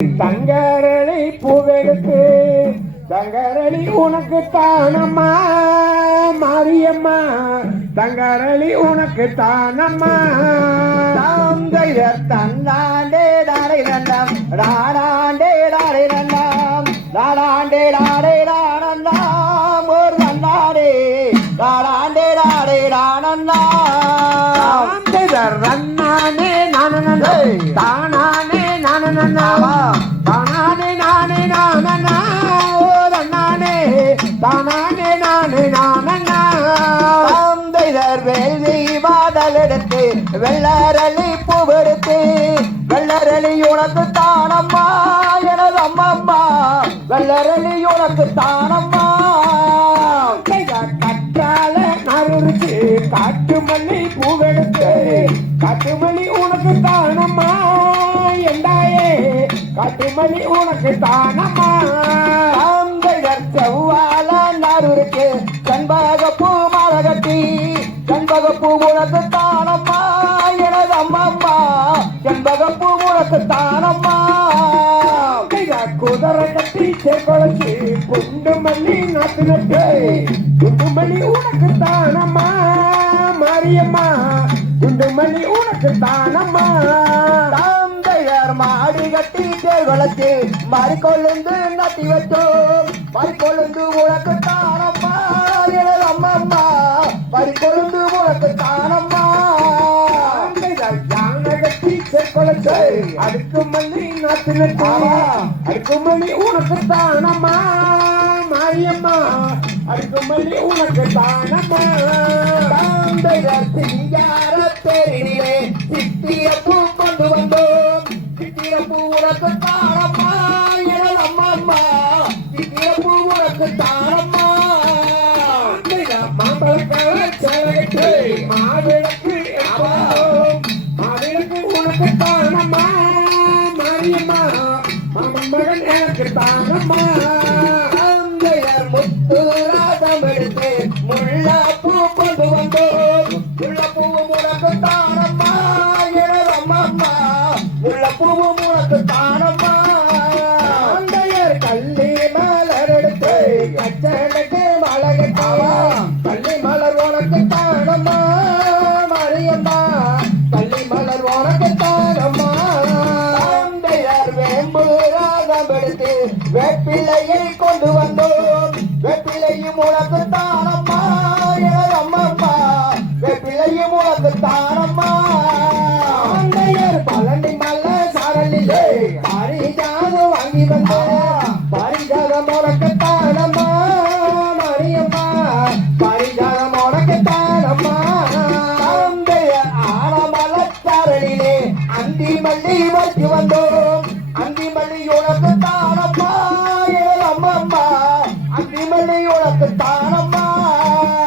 தங்கரளி பூவெடுத்து தங்கரளி உனக்கு தானம்மா மாரியம்மா தங்கரளி உனக்கு தானம்மா தாங்கையர் தன்னாண்டே டாடை நல்லாம் டாடாண்டே டாடை நல்லாம் டாடாண்டே டாடை டாடல்லாம் ஒரு நன்னாடே டாடாண்டே டாடை டாடல்லாம் ரன்னானே நானே தானானே நானே தானானே நானே நானா ஓ ரன்னானே தானானே நானே நானா தந்தையர் வேள்வி வாடல் எடுத்து வெள்ளரளி பூவெடுத்து வெள்ளரளி உனக்கு தானம்மா எனது அம்மம்மா வெள்ளரளி உனக்கு தானம்மா கற்றால நறுச்சு காட்டுமல்லி பூவெடுத்து காட்டுமல்லி உனக்கு தானம்மா எண்டாயே காட்டுமல்லி உனக்கு தானம்மா தந்தையர் செவ்வாழ நறுக்கு செண்பகப்பூ மரகட்டி செண்பகப்பூ உனக்கு தானம்மா எனது அம்மம்மா செண்பகப்பூ உனக்கு தானம்மா குதிரை கட்டி சேர்க்கொலைச்சு குண்டு மல்லி நாட்டு நட்டு குண்டு மல்லி உனக்கு தானம்மா மாரியம்மா குண்டு மல்லி உனக்கு தானம்மா தந்தையர் மாடி கட்டி சேர்கொலைச்சு மறிக்கொழுந்து நட்டி வச்சோம் மறிக்கொழுந்து உனக்கு தானம்மா எனது அம்மம்மா மறிக்கொழுந்து உனக்கு தானம்மா அடுக்கு மல்லி நாட்டு நட்டு அடுக்கு மல்லி உனக்கு தானம்மா மாரியம்மா அடுக்கு மல்லி உனக்கு தானம்மா தந்தையர் சிங்கார தேரிலே சித்திய பூ கொண்டு வந்தோம் சித்திய பூ உனக்கு தானம்மா எனது அம்மம்மா சித்திய பூ உனக்கு தானம்மா மாம்பழக்கால சேலகட்டு மாவிளக்கு மாவிளக்கு உனக்கு தானம்மா மாரியம்மா மாமன் மகன் எனக்கு தானம்மா தந்தையர் முத்து ராதம் எடுத்து முல்லைப்பூ கொண்டு வந்தோம் முல்லைப்பூவும் உனக்கு தானம்மா எனது அம்மம்மா முல்லைப்பூவும் உனக்கு தானம்மா தந்தையர் கள்ளி மலர் எடுத்து கச்சனுக்கு மலகட்டாவா கள்ளி மலர் உனக்கு தானம்மா மாரியம்மா கள்ளி மலர் உனக்கு தானம்மா தந்தையர் வேம்பு ராகம் எடுத்து வேப்பிலையை கொண்டு வந்தோம் வேப்பிலையும் உனக்கு தானம்மா எனது அம்மம்மா வேப்பிலையும் உனக்கு தானம்மா தந்தையர் பழனி மல்ல சாரலிலே பாரிஜாதம் வாங்கி வந்தோம் பாரிஜாதம் உனக்கு தானம்மா மாரியம்மா பாரிஜாதம் உனக்கு தானம்மா தந்தையர் ஆனமல சாரலிலே அந்தி மல்லி வச்சு வந்தோம் அந்தி மல்லி உனக்கு தானம்மா எனது அம்மம்மா அந்தி மல்லி உனக்கு தானம்மா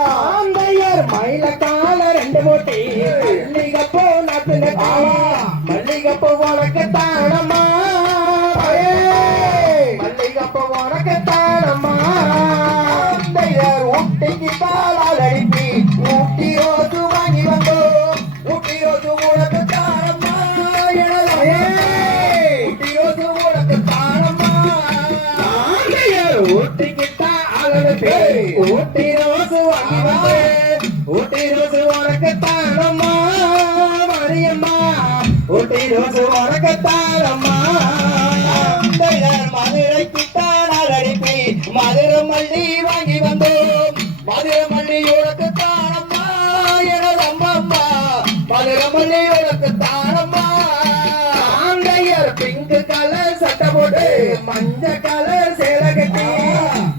தந்தையர் மயிலக்கால ரெண்டு மூட்டை மல்லிகப்பூ நட்டு நட்டு மல்லிகப்பூ உனக்கு தானம்மா மல்லிகப்பூ உனக்கு தானம்மா தந்தையர் ஊட்டிக்கு பாலால் அடிப்பி ஊட்டி ரோசு வாங்கி வந்தோம் ஊட்டி ரோசு உனக்கு தானம்மா எனது ஊட்டி ரோசு உனக்கு தானம்மா தந்தையர் ஊட்டிக்கு தாளி ஊட்டி ரோசு வாங்கி வந்தேன் ஊட்டி ரோசு உனக்கு தானம்மா மாரியம்மா ஊட்டி ரோசு உனக்கு தானம்மா தந்தையர் மதுரைக்கு தாளால் அடிப்பி மதுரை மல்லி வாங்கி வந்தோம் மதுரை மல்லி உனக்கு தானம்மா எனது அம்மம்மா மதுரை மல்லி உனக்கு தானம்மா தந்தையர் பிங்க் கலர் சட்டை போட்டு மஞ்சள் கலர் சேலை கட்டி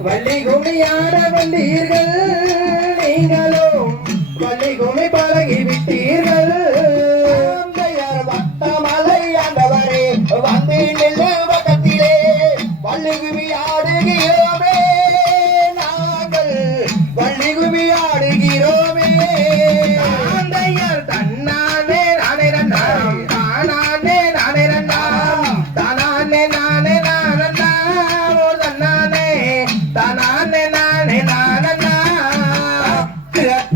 வள்ளி குமியாட வந்தீர்கள் நீங்களும் வள்ளி குமி பழகி விட்டீர்கள் தந்தையர் வட்டமலை ஆண்டவரே வந்து நெல்லு பக்கத்திலே வள்ளி குமி ஆடுகிறோமே நாங்கள் வள்ளி குமி ஆடுகிறோமே தந்தையர் தன்னானே நானே நன்னாம் தானானே நானே நன்னாம் தானானே நானே நானன்னா ஓ தன்னானே தானானே நானே நானன்னா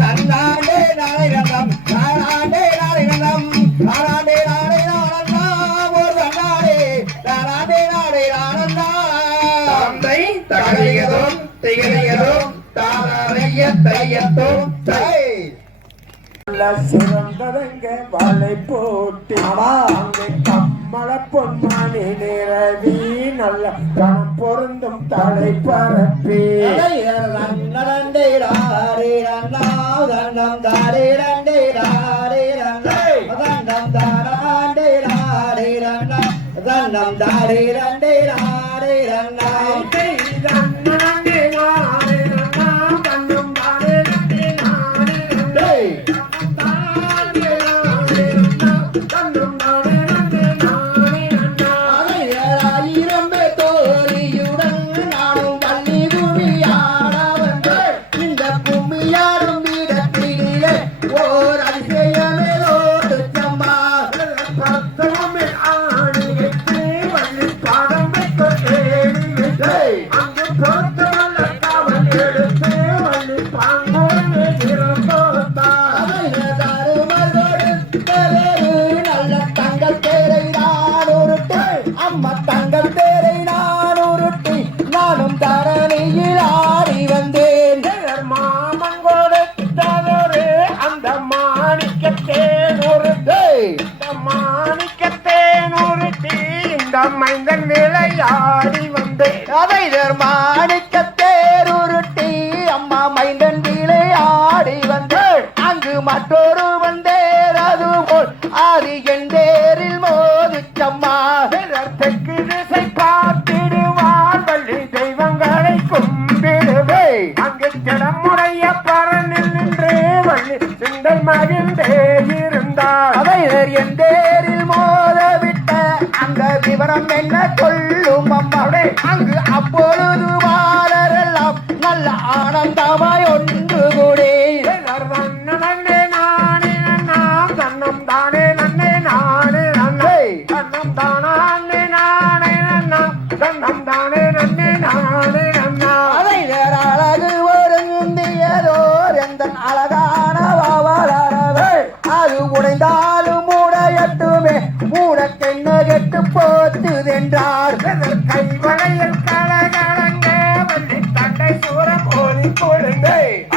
தன்னானே நானே நன்னாம் தானானே திகதிகதும் தாரைய தையத்தும் தை சிறந்ததங்க வாழை போட்டி அங்கே கம்மள பொன்மானி நிறவி நல்ல கணம் பொருந்தும் தலை பரப்பி தன்னம் தாரே ரண்டே ராரே ரண்ணா தங்கள் பேரை நான் உருட்டி நானும் தரணியில் ஆடி வந்தேன் மாமங்கோடு அந்த மாணிக்கத்தேன் உருட்டி இந்த மைந்தன் விளையாடி வந்தேன் அதை மாணிக்கத்தேர் உருட்டி அம்மா மைந்தன் விளையாடி வந்தேன் அங்கு மற்றொரு வந்தேர் அதுபோல் அது என் தேரில் மோதிச்சம்மா தெற்கு திசை பார்த்திடுவார் வள்ளி தெய்வங்களை கும்பிடுவே அங்கு திடமுடைய பரனில் நின்று வள்ளி சிந்தை மகிழ்ந்தே இருந்தார் அதை என் தேரில் மோதவிட்ட அந்த விவரம் என்ன கொள்ளும் அம்மாவே அங்கு அப்பொழுது மாலரெல்லாம் நல்ல ஆனந்தமாய் ஒன்று கூடி தன்னம் தானே நன்னே நானே நன்னை தன்னம் தானே நானே நன்னா தன்னம் தானே நன்னே நானே நன்னா அதை அழகு ஒருங்கியதோர் எந்த அழகான வாவலரவே அது உடைந்தாலும் உடையட்டுமே மூடக்கென்ன கெட்டு போத்துதென்றார் கைவளையில் கலகலங்க வள்ளி தண்டை சூரம் ஒளி கொழுங்க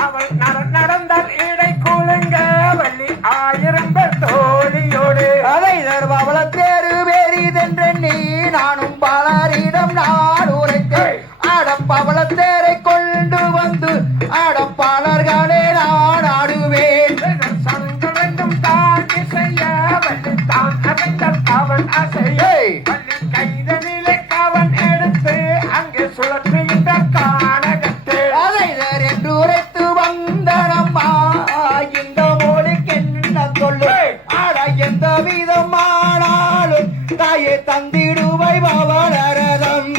அவள் நடந்தால் இடை குழுங்க வள்ளி ஆயிரம் பேர் தோழியோடு அதை பவள தேரு வேறிதென்று நீ நானும் பலரிடம் நான் உரைத்தேன் அடப்பவள தேரை கொண்டு வந்து அடப்பாளர்களே நான் ஆடுவேன் சங்கடம் தான் இசைய வள்ளி தான் அடைந்தால் அவன் அசையை வள்ளி கைதனிலே கவன் எடுத்து அங்கே சுழற்றுகின்ற காணகத்து அதை என்று உரைத்து வந்தனம்மா இந்த மொழிக்கென்ன சொல்லு ஆட எந்த விதமானாலும் தாயை தந்திடுவை பவளரதம்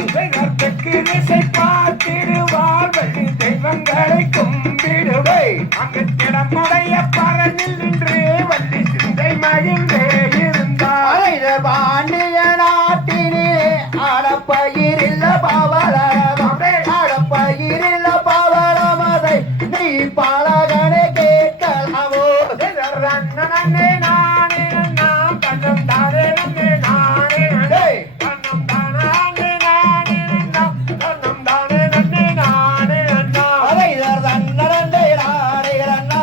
தெற்கு திசை பார்த்திடுவார் வள்ளி தெய்வங்களை கும்பிடுவை அங்கு திடமுடைய பரனில் நின்று வள்ளி சிந்தை மகிழ்ந்தே இருந்தார் அதை பாண்டிய நாட்டினிலே அடப்பயிரில்ல பவளரதம் அடப்பயிரில்ல பவளமதை நீ பழகனே கேட்கலாமோ நன்னே நானே நாம் கண்ணம் தானே நன்னே நானே நன்னே கண்ணம் தானே நானே நாம் கண்ணம் தானே நன்னே நானே நன்னா அதை தன்னரண்டே ராடே ரண்ணா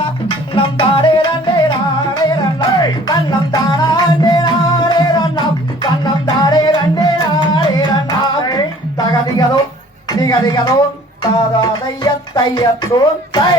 நம் தாடே ரண்டே ராடே ரண்ணா கண்ணம் தானே ராடே ரண்ணம் கண்ணம் தாடே ரண்டே ராடே ரண்ணா தகதிகதோ திகதிகதோ தாதைய தையத்தோன் தை